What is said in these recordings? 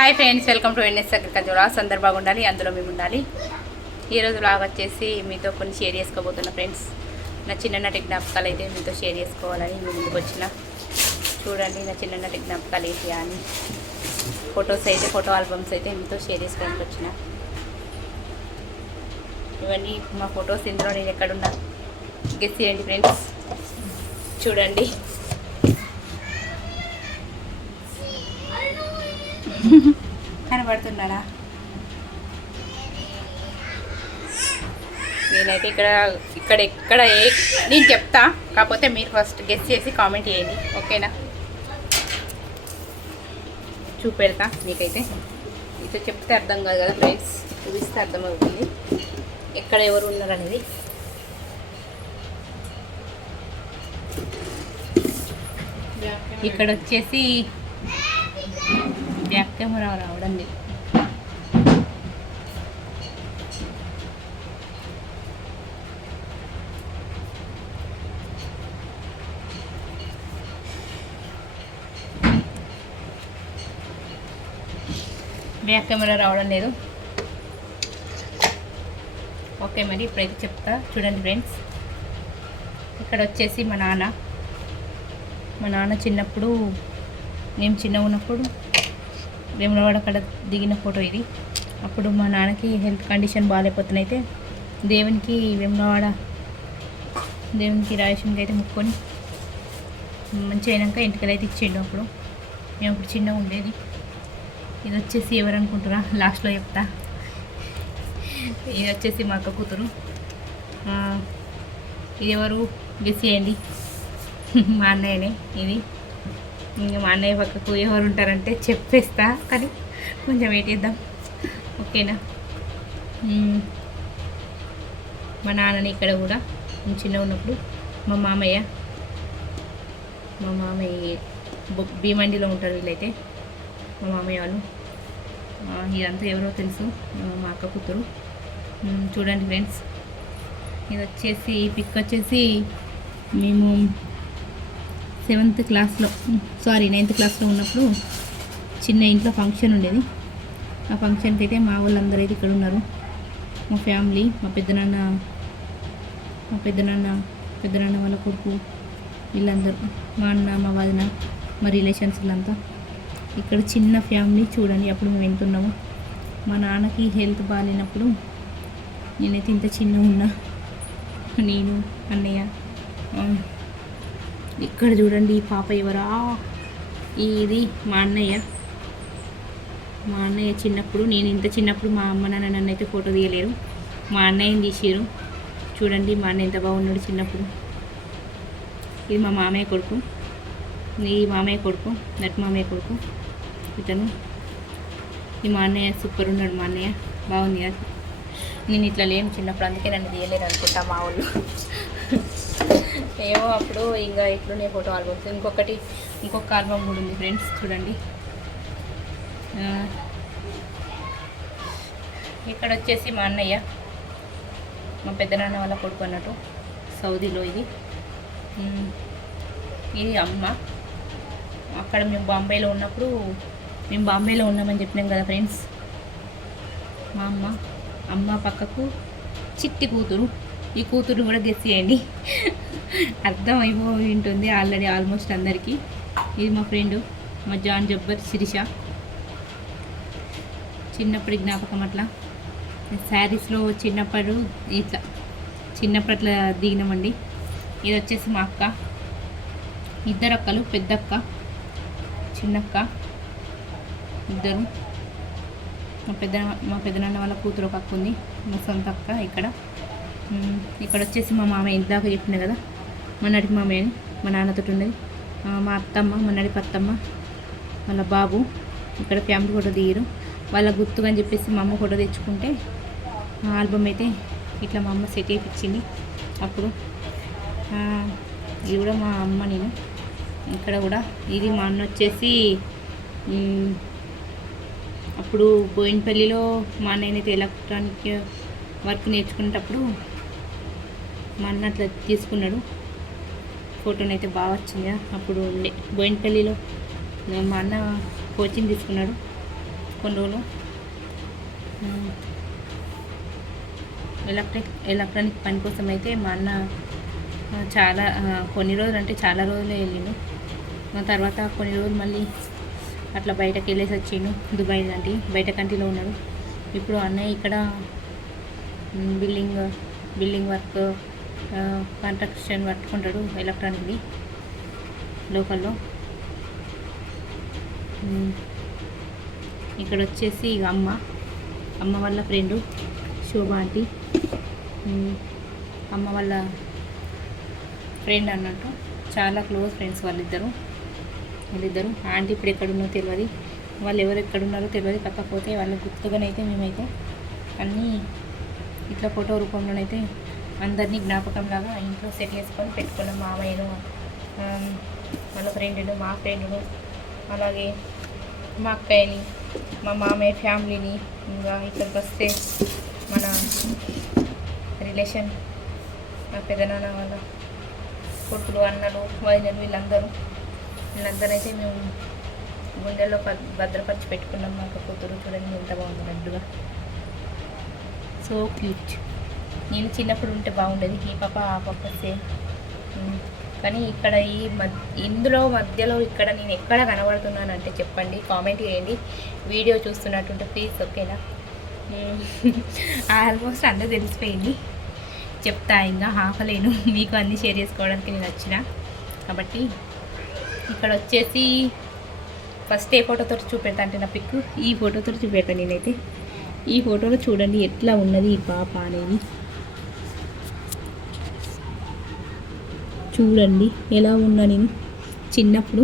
Hi friends, welcome to NS agriculture. అందరు బాగుండాలి, అందులో మేము ఉండాలి. ఈరోజు లాగా వచ్చేసి మీతో కొన్ని షేర్ చేసుకోబోతున్నా ఫ్రెండ్స్. నా చిన్ననాటి జ్ఞాపకాలు అయితే మీతో షేర్ చేసుకోవాలని మీ ముందుకు వచ్చిన. చూడండి నా చిన్ననాటి జ్ఞాపకాలు ఏంటి అని. ఫోటో ఆల్బమ్స్ అయితే మీతో షేర్ చేసుకోవడానికి వచ్చిన. ఇవన్నీ మా ఫొటోస్. ఇందులో నేను ఎక్కడున్నా గెస్ చేయండి ఫ్రెండ్స్. చూడండి, కనబడుతున్నాడా? నేనైతే ఇక్కడ నేను చెప్తా, కాకపోతే మీరు ఫస్ట్ గెస్ చేసి కామెంట్ చేయండి, ఓకేనా? చూపెడతా మీకైతే. ఇది చెప్తే అర్థం కాదు కదా ఫ్రెండ్స్, చూపిస్తే అర్థమవుతుంది ఎక్కడ ఎవరు ఉన్నారు అనేది. ఇక్కడ వచ్చేసి బ్యాక్ కెమెరా రావడం లేదు. బ్యాక్ కెమెరా రావడం లేదు. ఓకే, మరి ఇప్పుడైతే చెప్తా. చూడండి ఫ్రెండ్స్, ఇక్కడ వచ్చేసి మా నాన్న చిన్నప్పుడు, మేము చిన్నగా ఉన్నప్పుడు వేములవాడ అక్కడ దిగిన ఫోటో ఇది. అప్పుడు మా నాన్నకి హెల్త్ కండిషన్ బాగాలేకపోతున్నాయితే దేవునికి రాయేషన్కి అయితే ముక్కొని మంచిగా అయినాక ఇంటికి అయితే ఇచ్చేయండు. అప్పుడు మేము అప్పుడు చిన్నగా ఉండేది. ఇది వచ్చేసి ఎవరు అనుకుంటారా? లాస్ట్లో చెప్తా. ఇది వచ్చేసి మా అక్క కూతురు. ఇది ఎవరు గెస్ చేయండి? మా అన్నయ్యనే ఇది. ఇంకా మా అన్నయ్య పక్కకు ఎవరు ఉంటారంటే చెప్పేస్తా, కానీ కొంచెం వెయిట్ చేద్దాం, ఓకేనా? మా నాన్నని ఇక్కడ కూడా చిన్నగా ఉన్నప్పుడు మా మామయ్య భీమండిలో ఉంటారు వీళ్ళైతే, మా మామయ్య వాళ్ళు. ఇదంతా ఎవరో తెలుసు, మా అక్క కూతురు. చూడండి ఫ్రెండ్స్, ఇది వచ్చేసి పిక్ వచ్చేసి మేము 9th క్లాస్లో ఉన్నప్పుడు చిన్న ఇంట్లో ఫంక్షన్ ఉండేది. ఆ ఫంక్షన్కి అయితే మా వాళ్ళందరూ అయితే ఇక్కడ ఉన్నారు. మా ఫ్యామిలీ, మా పెద్దనాన్న వాళ్ళ కొడుకు, వీళ్ళందరూ, మా అన్న, మా వదిన, మా రిలేషన్స్ వీళ్ళంతా ఇక్కడ చిన్న ఫ్యామిలీ. చూడండి, అప్పుడు మేము వెళ్తున్నాము. మా నాన్నకి హెల్త్ బాగాలేనప్పుడు నేనైతే ఇంత చిన్నగా ఉన్నా, నేను, అన్నయ్య. ఇక్కడ చూడండి, ఈ పాప ఎవరా? ఇది మా అన్నయ్య చిన్నప్పుడు. నేను ఇంత చిన్నప్పుడు మా అమ్మ నాన్న నన్ను అయితే ఫోటో తీయలేరు, మా అన్నయ్యని తీసారు. చూడండి మా అన్న ఎంత బాగున్నాడు చిన్నప్పుడు. ఇది మా మామయ్య కొడుకు, నట్ మామయ్య కొడుకు ఇతను. ఈ మా అన్నయ్య సూపర్ ఉన్నాడు. మా అన్నయ్య బాగుంది కదా. నేను ఇట్లా లేను చిన్నప్పుడు, అందుకే నన్ను తీయలేరు అనుకుంటా మా వాళ్ళు. ఏమో అప్పుడు ఇంకా ఇట్లునే ఫోటో ఆల్బమ్స్. ఇంకొక ఆల్బమ్ కూడా ఉంది ఫ్రెండ్స్, చూడండి. ఇక్కడ వచ్చేసి మా అన్నయ్య, మా పెద్దనాన్న వాళ్ళ కొడుకు అన్నట్టు, సౌదీలో. ఇది అమ్మ. అక్కడ మేము బాంబేలో ఉన్నామని చెప్పినాం కదా ఫ్రెండ్స్. మా అమ్మ పక్కకు చిట్టి కూతురు. ఈ కూతురు కూడా గెస్ చేయండి, అర్థం అయిపోయి ఉంటుంది ఆల్రెడీ ఆల్మోస్ట్ అందరికీ. ఇది మా ఫ్రెండు, మా జాన్ జబ్బర్ శిరీష. చిన్నప్పటి జ్ఞాపకం అట్లా శారీస్లో చిన్నప్పుడు అట్లా దిగినామండి. ఇది వచ్చేసి మా అక్క, ఇద్దరు అక్కలు, పెద్దక్క, చిన్నక్క, ఇద్దరు. మా పెద్దనాన్న వాళ్ళ కూతురు ఒక అక్క ఉంది, మా సొంత అక్క. ఇక్కడ వచ్చేసి మా మామయ్య, ఇందాక చెప్పిన కదా మొన్నటికి మామయ్య అని, మా నాన్నతో ఉండేది. మా అత్తమ్మ, మొన్నటి అత్తమ్మ వాళ్ళ బాబు. ఇక్కడ ఫ్యామిలీ ఫోటో తీయరు, వాళ్ళ గుర్తుగా అని చెప్పేసి మా అమ్మ ఫోటో తెచ్చుకుంటే ఆల్బమ్ అయితే ఇట్లా మా అమ్మ సెట్ చేయించింది అప్పుడు. ఇది కూడా మా అమ్మ, నేను. ఇక్కడ కూడా ఇది మా అన్న వచ్చేసి అప్పుడు బోయినపల్లిలో మా అన్నయ్యనైతే ఎలక్ట్రానిక్ వర్క్ నేర్చుకునేటప్పుడు మా అన్న అట్లా తీసుకున్నాడు. ఫోటోనైతే బాగా వచ్చింది. అప్పుడు బోయినపల్లిలో మా అన్న కోచింగ్ తీసుకున్నాడు. కొన్ని రోజులు ఎలక్ట్రానిక్ పని కోసం అయితే మా అన్న చాలా కొన్ని రోజులు అంటే చాలా రోజులే వెళ్ళిండు. తర్వాత కొన్ని రోజులు మళ్ళీ అట్లా బయటకు వెళ్ళేసి వచ్చిండు. దుబాయ్ లాంటి బయట కంట్రీలో ఉన్నాడు. ఇప్పుడు అన్నయ్య ఇక్కడ బిల్డింగ్ వర్క్ కన్స్ట్రక్షన్ పట్టుకుంటాడు ఎలక్ట్రానిక్ది లోకల్లో. ఇక్కడ వచ్చేసి ఇక అమ్మ వాళ్ళ ఫ్రెండు శోభా ఆంటీ, అమ్మ వాళ్ళ ఫ్రెండ్ అన్నట్టు, చాలా క్లోజ్ ఫ్రెండ్స్ వాళ్ళిద్దరు. ఆంటీ ఇప్పుడు ఎక్కడున్నో తెలియదు, వాళ్ళు ఎవరు ఎక్కడున్నారో తెలియదు. కాకపోతే వాళ్ళ గుర్తుగానైతే మేమైతే అన్నీ ఇట్లా ఫోటో రూపంలోనైతే అందరినీ జ్ఞాపకంలాగా ఇంట్లో సెట్ చేసుకొని పెట్టుకున్నాం. మామయ్యను, వాళ్ళ ఫ్రెండ్ను, మా ఫ్రెండ్ను, అలాగే మా అక్కయ్యని, మా మామయ్య ఫ్యామిలీని, ఇంకా ఇక్కడికి వస్తే మన రిలేషన్, మా పెదనాన్న వాళ్ళ కొడుకులు, అన్నలు, వదినలు, వీళ్ళందరూ అయితే మేము గుండెల్లో భద్రపరిచి పెట్టుకున్నాం. మా కూతురు చూడండి ఎంత బాగుంది, లడ్డుగా, సో క్యూట్. నేను చిన్నప్పుడు ఉంటే బాగుండేది, ఈ పాప ఆ పాప సేమ్. కానీ ఇక్కడ ఇందులో మధ్యలో ఇక్కడ నేను ఎక్కడ కనబడుతున్నానంటే చెప్పండి, కామెంట్ చేయండి. వీడియో చూస్తున్నట్టుంటే ప్లీజ్, ఓకేనా? ఆల్మోస్ట్ అందరూ తెలిసిపోయింది, చెప్తా ఇంకా ఆపలేను. మీకు అన్నీ షేర్ చేసుకోవడానికి నేను వచ్చిన కాబట్టి. ఇక్కడ వచ్చేసి ఫస్ట్ ఏ ఫోటోతో చూపెడతా అంటే నా పిక్ ఈ ఫోటోతో చూపెడతాను నేనైతే. ఈ ఫోటోలో చూడండి ఎట్లా ఉన్నది ఈ పాప అనేది, చూడండి ఎలా ఉన్నా. నేను చిన్నప్పుడు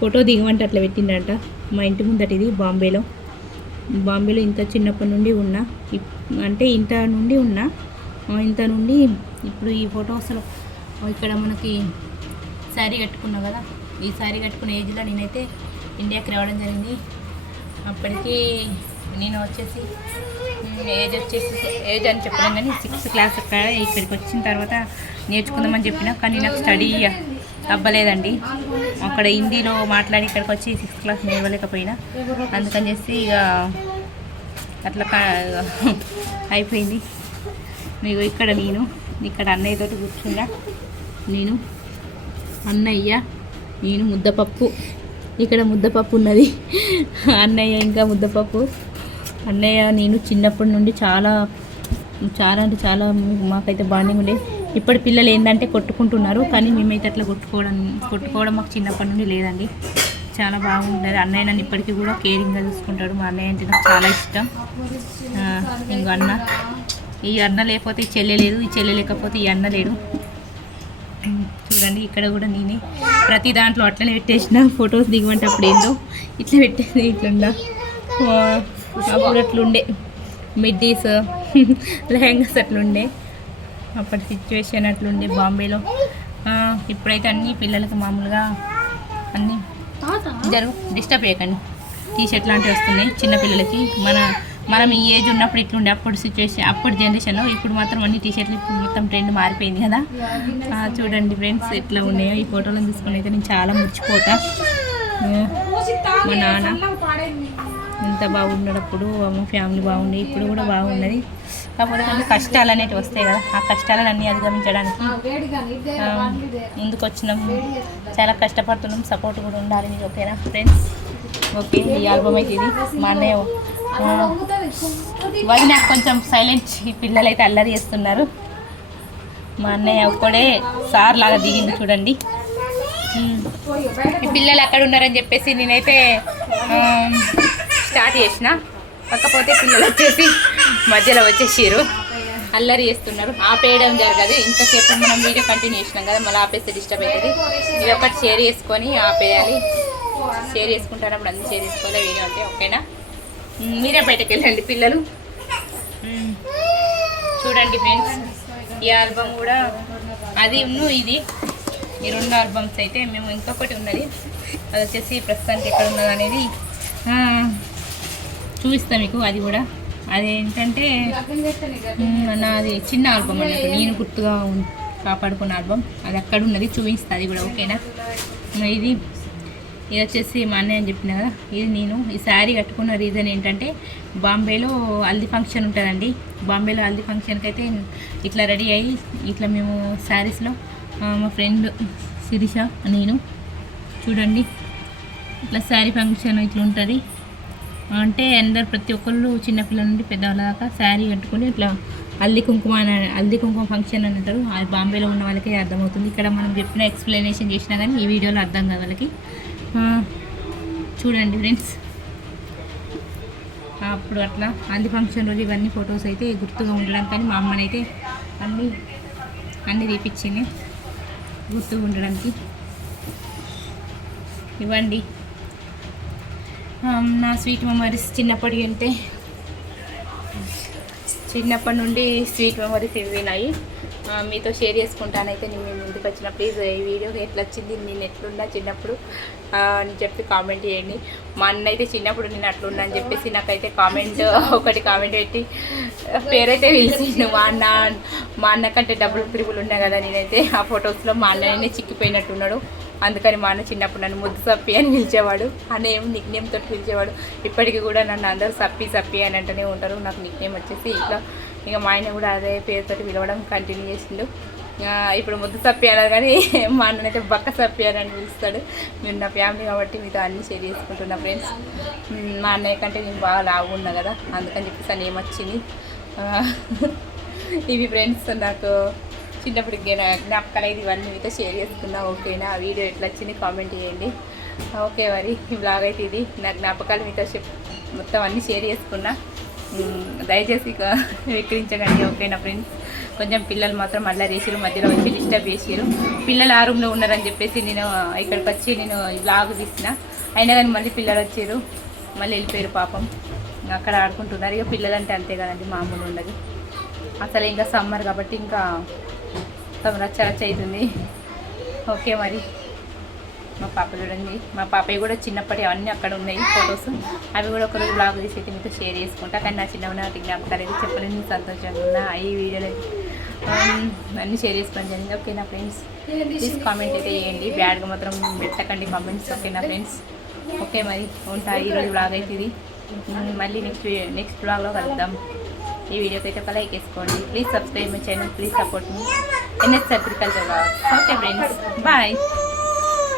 ఫోటో దిగమంటే అట్లా పెట్టిండంట. మా ఇంటి ముందట ఇది బాంబేలో ఇంత చిన్నప్పటి నుండి ఉన్నా, అంటే ఇంత నుండి ఇప్పుడు ఈ ఫొటోస్లో ఇక్కడ మనకి శారీ కట్టుకున్నా కదా, ఈ శారీ కట్టుకున్న ఏజ్లో నేనైతే ఇండియాకి రావడం జరిగింది. అప్పటికి నేను వచ్చేసి ఏజ్ అని చెప్పడం కానీ 6th క్లాస్ ఇక్కడికి వచ్చిన తర్వాత నేర్చుకుందామని చెప్పిన, కానీ నాకు స్టడీ అవ్వలేదండి. అక్కడ హిందీలో మాట్లాడి ఇక్కడికి వచ్చి 6th క్లాస్ నేర్వలేకపోయినా, అందుకని చేసి ఇక అట్లా అయిపోయింది. మీకు ఇక్కడ ఇక్కడ అన్నయ్యతోటి కూర్చున్నా, నేను ముద్దపప్పు, ఇక్కడ ముద్దపప్పు ఉన్నది, అన్నయ్య ఇంకా ముద్దపప్పు. అన్నయ్య నేను చిన్నప్పటి నుండి చాలా అంటే చాలా మాకైతే బాండింగ్ ఉండే. ఇప్పటి పిల్లలు ఏంటంటే కొట్టుకుంటున్నారు, కానీ మేమైతే అట్లా కొట్టుకోవడం మాకు చిన్నప్పటి నుండి లేదండి. చాలా బాగుంటుంది. అన్నయ్య నన్ను ఇప్పటికీ కూడా కేరింగ్గా చూసుకుంటాడు. మా అన్నయ్య అంటే నాకు చాలా ఇష్టం. ఇంకో ఈ అన్న లేకపోతే ఈ చెల్లె లేదు, ఈ చెల్లె లేకపోతే ఈ అన్న లేడు. చూడండి ఇక్కడ కూడా నేనే ప్రతి దాంట్లో అట్లనే పెట్టేసిన. ఫొటోస్ దిగమంటే అప్పుడు ఏందో ఇట్లా పెట్టేది, ఇట్లుండా. అప్పుడు అట్లుండే మిడ్డీస్, లెహంగాస్ అట్లుండే, అప్పటి సిచ్యువేషన్ అట్లుండే బాంబేలో. ఇప్పుడైతే అన్ని పిల్లలకి మామూలుగా అన్నీ డిస్టర్బ్ చేయకండి, టీషర్ట్ లాంటివి వస్తున్నాయి చిన్నపిల్లలకి. మనం ఈ ఏజ్ ఉన్నప్పుడు ఇట్లుండే, అప్పుడు సిచ్యువేషన్, అప్పుడు జనరేషన్లో. ఇప్పుడు మాత్రం అన్ని టీషర్ట్లు మొత్తం ట్రెండ్ మారిపోయింది కదా. చూడండి ఫ్రెండ్స్ ఎట్లా ఉన్నాయో ఈ ఫోటోలను తీసుకుని అయితే నేను చాలా ముచ్చిపోతా. మా నాన్న ఎంత బాగున్నప్పుడు, మా ఫ్యామిలీ బాగుంది, ఇప్పుడు కూడా బాగున్నది. కాకపోతే కొన్ని కష్టాలు అనేవి వస్తాయి కదా, ఆ కష్టాలన్నీ అధిగమించడానికి ముందుకు వచ్చినాం. చాలా కష్టపడుతున్నాం, సపోర్ట్ కూడా ఉండాలి మీకు, ఓకేనా ఫ్రెండ్స్? ఓకే, ఈ ఆల్బమ్ అయితే ఇది. మా అన్నయ్య వదిన కొంచెం సైలెంట్, ఈ పిల్లలు అయితే అల్లరి చేస్తున్నారు. మా అన్నయ్య ఒక్కడే సార్ లాగా దిగింది చూడండి. ఈ పిల్లలు అక్కడ ఉన్నారని చెప్పేసి నేనైతే స్టార్ట్ చేసిన, కాకపోతే పిల్లలు వచ్చేసి మధ్యలో వచ్చేసారు, అల్లరి చేస్తున్నారు. ఆపేయడం జరగదు, ఇంతసేపు మనం వీడియో కంటిన్యూ చేసినాం కదా, మళ్ళీ ఆపేస్తే డిస్టర్బ్ అవుతుంది. ఇది ఒకటి షేర్ చేసుకొని ఆపేయాలి. షేర్ చేసుకుంటారప్పుడు అన్ని షేర్ చేసుకోవాలి వీడియో అంటే, ఓకేనా? మీరే బయటకు వెళ్ళండి పిల్లలు. చూడండి ఫ్రెండ్స్, ఈ ఆల్బమ్ కూడా అది ఇది, ఈ 2 ఆల్బమ్స్ అయితే మేము. ఇంకొకటి ఉన్నది, అది వచ్చేసి ప్రస్తుతానికి ఎక్కడ ఉన్నది అనేది చూపిస్తాను మీకు. అది కూడా అదేంటంటే నాది చిన్న ఆల్బమ్ అన్నట్టు, నేను గుర్తుగా కాపాడుకున్న ఆల్బమ్. అది అక్కడ ఉన్నది, చూపిస్తుంది అది కూడా, ఓకేనా? ఇది వచ్చేసి మా అన్నయ్య అని చెప్పిన కదా, ఇది నేను ఈ శారీ కట్టుకున్న రీజన్ ఏంటంటే బాంబేలో హల్దీ ఫంక్షన్ ఉంటుందండి. బాంబేలో హల్దీ ఫంక్షన్కి అయితే ఇట్లా రెడీ అయ్యి ఇట్లా మేము శారీస్లో మా ఫ్రెండ్ శిరీష నేను చూడండి ఇట్లా శారీ ఫంక్షన్ ఇట్లా ఉంటుంది. అంటే అందరు ప్రతి ఒక్కళ్ళు చిన్నపిల్లల నుండి పెద్దవాళ్ళ దాకా శారీ కట్టుకొని ఇట్లా హల్దీ కుంకుమ ఫంక్షన్ అని అంటారు. అది బాంబేలో ఉన్న వాళ్ళకి అర్థమవుతుంది. ఇక్కడ మనం చెప్పిన ఎక్స్ప్లెనేషన్ చేసినా కానీ ఈ వీడియోలో అర్థం కాదు వాళ్ళకి. చూడండి ఫ్రెండ్స్, అప్పుడు అట్లా హల్దీ ఫంక్షన్ రోజు ఇవన్నీ ఫొటోస్ అయితే గుర్తుగా ఉండడానికి కానీ మా అమ్మనైతే అన్నీ తీపిచ్చింది గుర్తుగా ఉండడానికి. ఇవ్వండి నా స్వీట్ మెమరీస్ చిన్నప్పటి అంటే చిన్నప్పటి నుండి స్వీట్ మెమరీస్ ఇవినాయి. మీతో షేర్ చేసుకుంటానైతే నేను మీ ముందుకు వచ్చిన. ప్లీజ్ ఈ వీడియో ఎట్లా వచ్చింది, నేను ఎట్లున్నా చిన్నప్పుడు అని చెప్పి కామెంట్ చేయండి. మా అన్న అయితే చిన్నప్పుడు నేను అట్లున్నా అని చెప్పేసి నాకైతే ఒకటి కామెంట్ పెట్టి పేరైతే పిలిచిండు. మా అన్న కంటే డబుల్ త్రిబుల్ ఉన్నాయి కదా. నేనైతే ఆ ఫొటోస్లో మా అన్ననే చిక్కిపోయినట్టున్నాడు. అందుకని మా అన్న చిన్నప్పుడు నన్ను ముద్దు సప్పి అని పిలిచేవాడు. ఆ నిక్ నేమ్ తోటి పిలిచేవాడు. ఇప్పటికీ కూడా నన్ను అందరూ సప్పి అని అంటూనే ఉంటారు. నాకు నిక్ నేమ్ వచ్చేసి ఇట్లా. ఇక మా ఆయన కూడా అదే పేరుతోటి పిలవడం కంటిన్యూ చేసిండు. ఇప్పుడు ముద్దు సప్పి అన్నారు కానీ మా అన్ననైతే బక్క సప్పి అని పిలుస్తాడు. మీరు నా ఫ్యామిలీ కాబట్టి మీతో అన్నీ షేర్ చేసుకుంటున్నా ఫ్రెండ్స్. మా అన్నయ్య కంటే నేను బాగా లావు ఉన్నా కదా, అందుకని చెప్పేసి అని ఏమొచ్చింది. ఇవి ఫ్రెండ్స్ నాకు చిన్నప్పుడు జ్ఞాపకాలు అయితే ఇవన్నీ మీతో షేర్ చేసుకున్నా. ఓకేనా, ఆ వీడియో ఎట్లా వచ్చింది కామెంట్ చేయండి. ఓకే, మరి ఈ బ్లాగ్ అయితే ఇది నా జ్ఞాపకాలు మీతో మొత్తం అన్నీ షేర్ చేసుకున్నా. దయచేసి విక్రించకండి. ఓకేనా ఫ్రెండ్స్. కొంచెం పిల్లలు మాత్రం మళ్ళీ రేసిరు, మధ్యలో వచ్చి డిస్టర్బ్ చేసిరు. పిల్లలు ఆ రూమ్లో ఉన్నారని చెప్పేసి నేను ఇక్కడికి వచ్చి నేను బ్లాగ్ తీసిన. అయినా కానీ మళ్ళీ పిల్లలు వచ్చారు, మళ్ళీ వెళ్ళిపోయారు పాపం. అక్కడ ఆడుకుంటున్నారు. ఇక పిల్లలంటే అంతే కదండి, మామూలు ఉండదు. అసలు ఇంకా సమ్మర్ కాబట్టి ఇంకా రచ్చ అవుతుంది. ఓకే, మరి మా పాప చూడండి, మా పాపయ్య కూడా చిన్నప్పటి అవన్నీ అక్కడ ఉన్నాయి ఫొటోస్. అవి కూడా ఒకరోజు బ్లాగ్ తీసి అయితే మీతో షేర్ చేసుకుంటా. కానీ నా చిన్నప్పటి జ్ఞాపకాలు అయితే చెప్పలేని సంతోషంగా ఉన్నా. ఈ వీడియోలో అన్నీ షేర్ చేసుకోండి జరిగింది. ఓకేనా ఫ్రెండ్స్. ప్లీజ్ కామెంట్ అయితే చేయండి, బ్యాడ్గా మాత్రం పెట్టకండి కామెంట్స్. ఓకేనా ఫ్రెండ్స్. ఓకే, మరి ఉంటా. ఈరోజు బ్లాగ్ అయితే ఇది. మళ్ళీ నెక్స్ట్ బ్లాగ్లో కలుద్దాం. ఈ వీడియోకి అయితే ఒక లైక్ వేసుకోండి. Please subscribe my channel. Please support మీ NS Agriculture. Okay friends, bye.